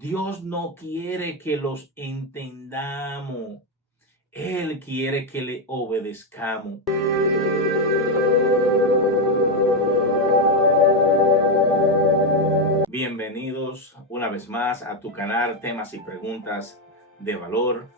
Dios no quiere que los entendamos. Él quiere que le obedezcamos. Bienvenidos una vez más a tu canal Temas y Preguntas de Valor.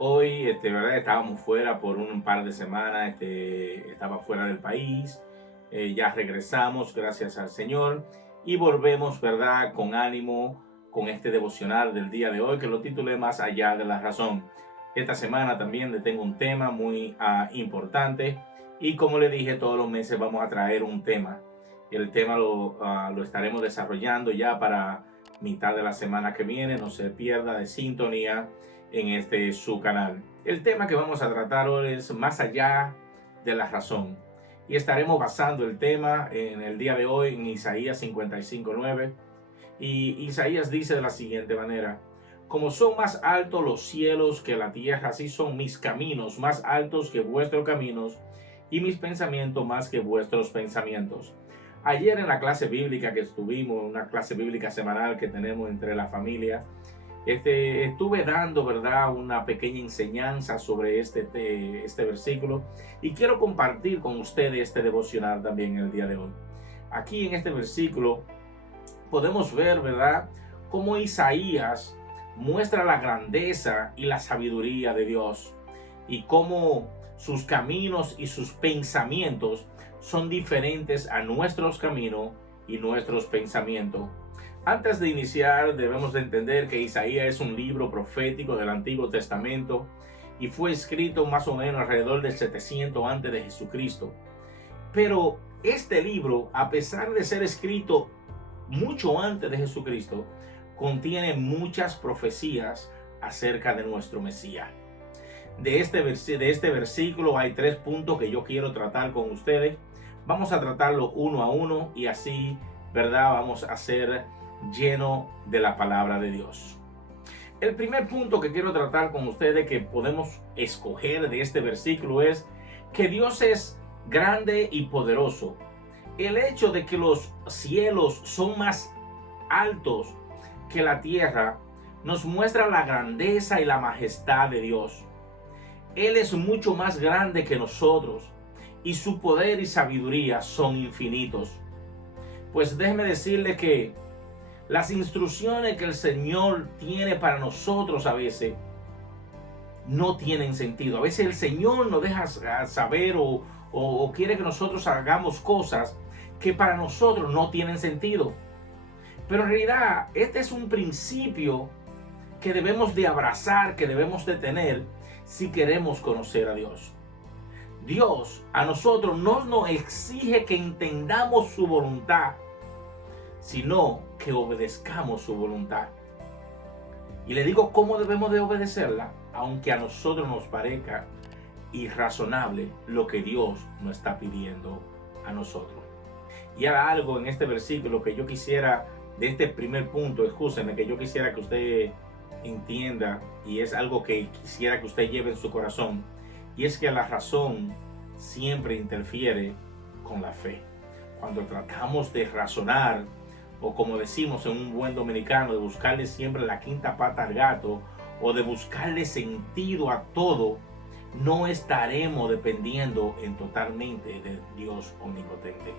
Hoy, ¿verdad? Estábamos fuera por un par de semanas, estaba fuera del país. Ya regresamos, gracias al Señor, y volvemos, ¿verdad? Con ánimo, con este devocional del día de hoy, que lo titulé Más allá de la razón. Esta semana también le tengo un tema muy importante, y como le dije, todos los meses vamos a traer un tema. El tema lo estaremos desarrollando ya para mitad de la semana que viene. No se pierda de sintonía en su canal. El tema que vamos a tratar hoy es más allá de la razón. Y estaremos basando el tema en el día de hoy en Isaías 55:9. Y Isaías dice de la siguiente manera: como son más altos los cielos que la tierra, así son mis caminos más altos que vuestros caminos, y mis pensamientos más que vuestros pensamientos. Ayer en la clase bíblica que estuvimos, una clase bíblica semanal que tenemos entre la familia, estuve dando, ¿verdad?, una pequeña enseñanza sobre este versículo, y quiero compartir con ustedes este devocional también el día de hoy. Aquí en este versículo podemos ver, ¿verdad?, cómo Isaías muestra la grandeza y la sabiduría de Dios, y cómo sus caminos y sus pensamientos son diferentes a nuestros caminos y nuestros pensamientos. Antes de iniciar, debemos de entender que Isaías es un libro profético del Antiguo Testamento y fue escrito más o menos alrededor del 700 antes de Jesucristo. Pero este libro, a pesar de ser escrito mucho antes de Jesucristo, contiene muchas profecías acerca de nuestro Mesías. De este versículo hay 3 puntos que yo quiero tratar con ustedes. Vamos a tratarlo uno a uno y así, ¿verdad?, vamos a ser lleno de la palabra de Dios. El primer punto que quiero tratar con ustedes, que podemos escoger de este versículo, es que Dios es grande y poderoso. El hecho de que los cielos son más altos que la tierra nos muestra la grandeza y la majestad de Dios. Él es mucho más grande que nosotros y su poder y sabiduría son infinitos. Pues déjeme decirle que las instrucciones que el Señor tiene para nosotros a veces no tienen sentido. A veces el Señor nos deja saber o quiere que nosotros hagamos cosas que para nosotros no tienen sentido. Pero en realidad este es un principio que debemos de abrazar, que debemos de tener si queremos conocer a Dios. Dios a nosotros no nos exige que entendamos su voluntad, sino que obedezcamos su voluntad. Y le digo cómo debemos de obedecerla, aunque a nosotros nos parezca irrazonable lo que Dios nos está pidiendo a nosotros. Y ahora algo en este versículo que yo quisiera, de este primer punto, escúcheme, que yo quisiera que usted entienda, y es algo que quisiera que usted lleve en su corazón, y es que la razón siempre interfiere con la fe. Cuando tratamos de razonar, o como decimos en un buen dominicano, de buscarle siempre la quinta pata al gato, o de buscarle sentido a todo, no estaremos dependiendo totalmente de Dios omnipotente.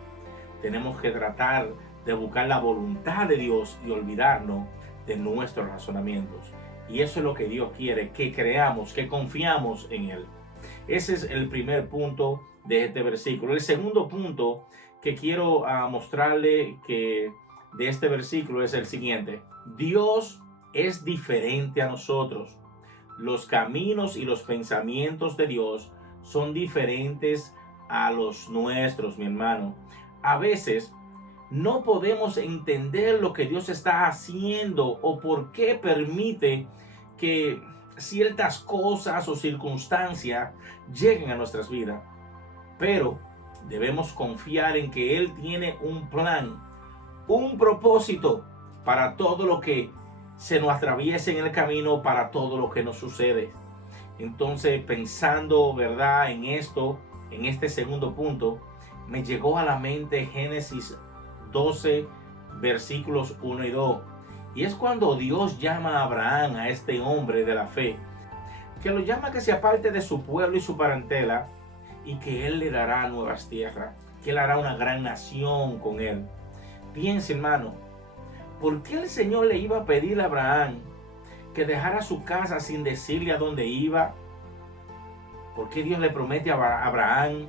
Tenemos que tratar de buscar la voluntad de Dios y olvidarnos de nuestros razonamientos. Y eso es lo que Dios quiere, que creamos, que confiamos en Él. Ese es el primer punto de este versículo. El segundo punto que quiero mostrarle que de este versículo es el siguiente: Dios es diferente a nosotros. Los caminos y los pensamientos de Dios son diferentes a los nuestros, mi hermano. A veces no podemos entender lo que Dios está haciendo o por qué permite que ciertas cosas o circunstancias lleguen a nuestras vidas. Pero debemos confiar en que Él tiene un plan, un propósito para todo lo que se nos atraviese en el camino, para todo lo que nos sucede. Entonces, pensando, ¿verdad?, en esto, en este segundo punto, me llegó a la mente Génesis 12, versículos 1 y 2. Y es cuando Dios llama a Abraham, a este hombre de la fe, que lo llama que se aparte de su pueblo y su parentela, y que Él le dará nuevas tierras, que Él hará una gran nación con Él. Piense, hermano, ¿por qué el Señor le iba a pedir a Abraham que dejara su casa sin decirle a dónde iba? ¿Por qué Dios le promete a Abraham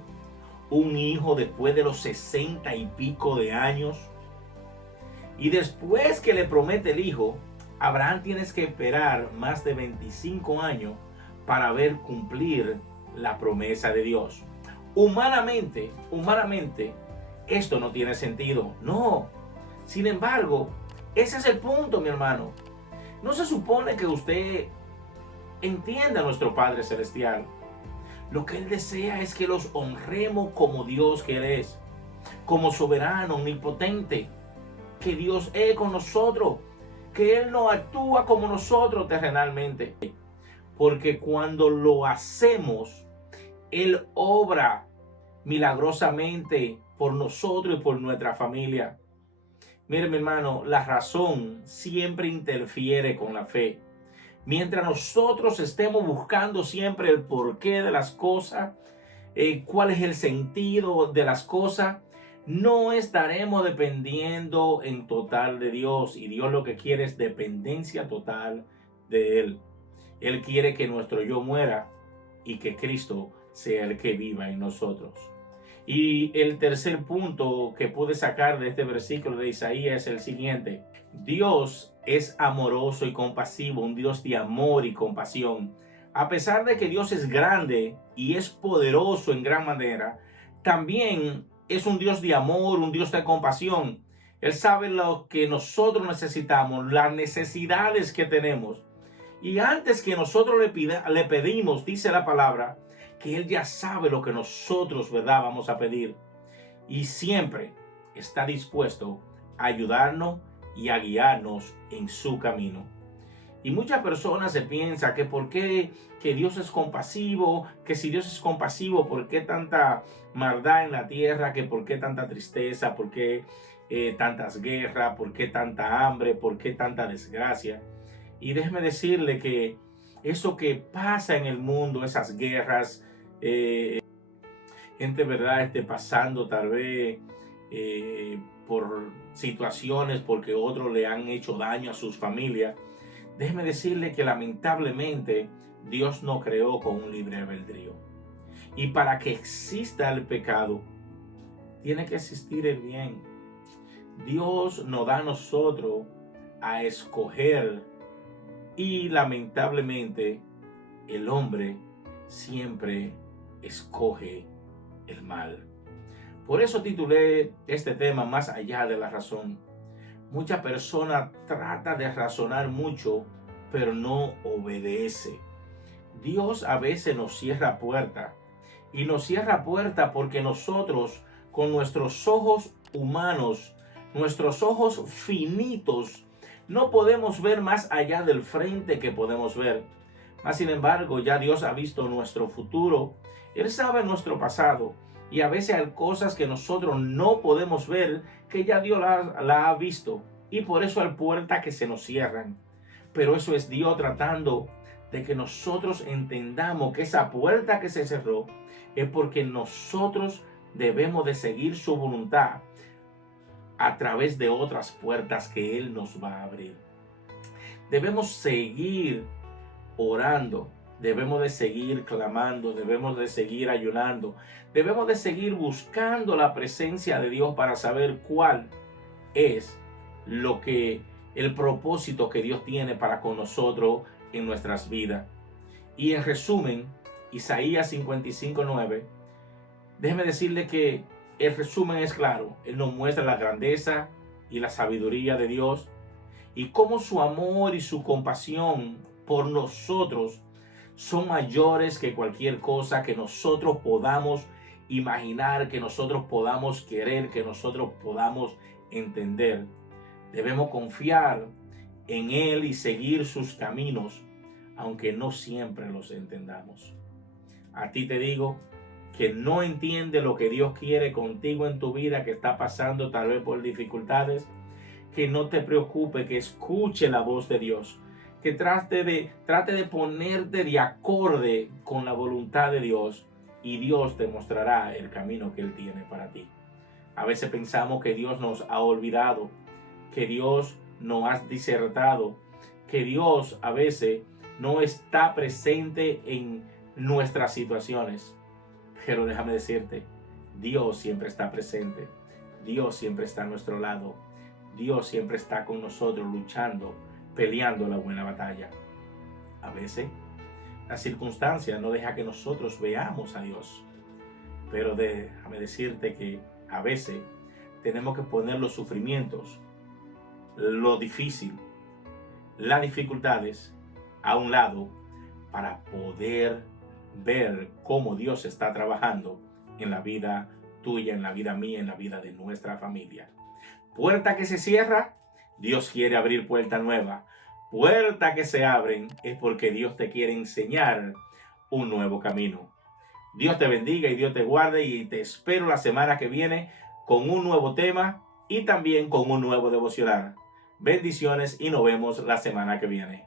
un hijo después de los 60 y pico de años? Y después que le promete el hijo, Abraham tiene que esperar más de 25 años para ver cumplir la promesa de Dios. Humanamente, esto no tiene sentido. No. Sin embargo, ese es el punto, mi hermano. No se supone que usted entienda a nuestro Padre Celestial. Lo que Él desea es que los honremos como Dios que Él es, como soberano, omnipotente, que Dios es con nosotros, que Él no actúa como nosotros terrenalmente. Porque cuando lo hacemos, Él obra milagrosamente por nosotros y por nuestra familia. Mire, mi hermano, la razón siempre interfiere con la fe. Mientras nosotros estemos buscando siempre el porqué de las cosas, cuál es el sentido de las cosas, no estaremos dependiendo en total de Dios. Y Dios lo que quiere es dependencia total de Él. Él quiere que nuestro yo muera y que Cristo sea el que viva en nosotros. Y el tercer punto que pude sacar de este versículo de Isaías es el siguiente. Dios es amoroso y compasivo, un Dios de amor y compasión. A pesar de que Dios es grande y es poderoso en gran manera, también es un Dios de amor, un Dios de compasión. Él sabe lo que nosotros necesitamos, las necesidades que tenemos. Y antes que nosotros le pedimos, dice la palabra, que Él ya sabe lo que nosotros, ¿verdad?, vamos a pedir. Y siempre está dispuesto a ayudarnos y a guiarnos en su camino. Y muchas personas se piensan que por qué que Dios es compasivo, que si Dios es compasivo, ¿por qué tanta maldad en la tierra? Que ¿por qué tanta tristeza? ¿Por qué tantas guerras? ¿Por qué tanta hambre? ¿Por qué tanta desgracia? Y déjeme decirle que eso que pasa en el mundo, esas guerras, gente, ¿verdad?, pasando tal vez por situaciones porque otros le han hecho daño a sus familias. Déjeme decirle que lamentablemente Dios no creó con un libre albedrío. Y para que exista el pecado, tiene que existir el bien. Dios nos da a nosotros a escoger. Y lamentablemente el hombre siempre escoge el mal. Por eso titulé este tema Más allá de la razón. Mucha persona trata de razonar mucho, pero no obedece. Dios a veces nos cierra puertas. Y nos cierra puertas porque nosotros, con nuestros ojos humanos, nuestros ojos finitos, no podemos ver más allá del frente que podemos ver. Mas sin embargo, ya Dios ha visto nuestro futuro. Él sabe nuestro pasado. Y a veces hay cosas que nosotros no podemos ver que ya Dios la ha visto. Y por eso hay puertas que se nos cierran. Pero eso es Dios tratando de que nosotros entendamos que esa puerta que se cerró es porque nosotros debemos de seguir su voluntad a través de otras puertas que Él nos va a abrir. Debemos seguir orando, debemos de seguir clamando, debemos de seguir ayunando, debemos de seguir buscando la presencia de Dios para saber cuál es el propósito que Dios tiene para con nosotros en nuestras vidas. Y en resumen, Isaías 55:9, déjeme decirle que el resumen es claro. Él nos muestra la grandeza y la sabiduría de Dios y cómo su amor y su compasión por nosotros son mayores que cualquier cosa que nosotros podamos imaginar, que nosotros podamos querer, que nosotros podamos entender. Debemos confiar en Él y seguir sus caminos, aunque no siempre los entendamos. A ti te digo que no entiende lo que Dios quiere contigo en tu vida, que está pasando tal vez por dificultades, que no te preocupe, que escuche la voz de Dios, que trate de ponerte de acorde con la voluntad de Dios, y Dios te mostrará el camino que Él tiene para ti. A veces pensamos que Dios nos ha olvidado, que Dios nos ha disertado, que Dios a veces no está presente en nuestras situaciones. Pero déjame decirte, Dios siempre está presente. Dios siempre está a nuestro lado. Dios siempre está con nosotros luchando, peleando la buena batalla. A veces la circunstancia no deja que nosotros veamos a Dios. Pero déjame decirte que a veces tenemos que poner los sufrimientos, lo difícil, las dificultades a un lado para poder ver cómo Dios está trabajando en la vida tuya, en la vida mía, en la vida de nuestra familia. Puerta que se cierra, Dios quiere abrir puerta nueva. Puerta que se abren es porque Dios te quiere enseñar un nuevo camino. Dios te bendiga y Dios te guarde, y te espero la semana que viene con un nuevo tema y también con un nuevo devocional. Bendiciones y nos vemos la semana que viene.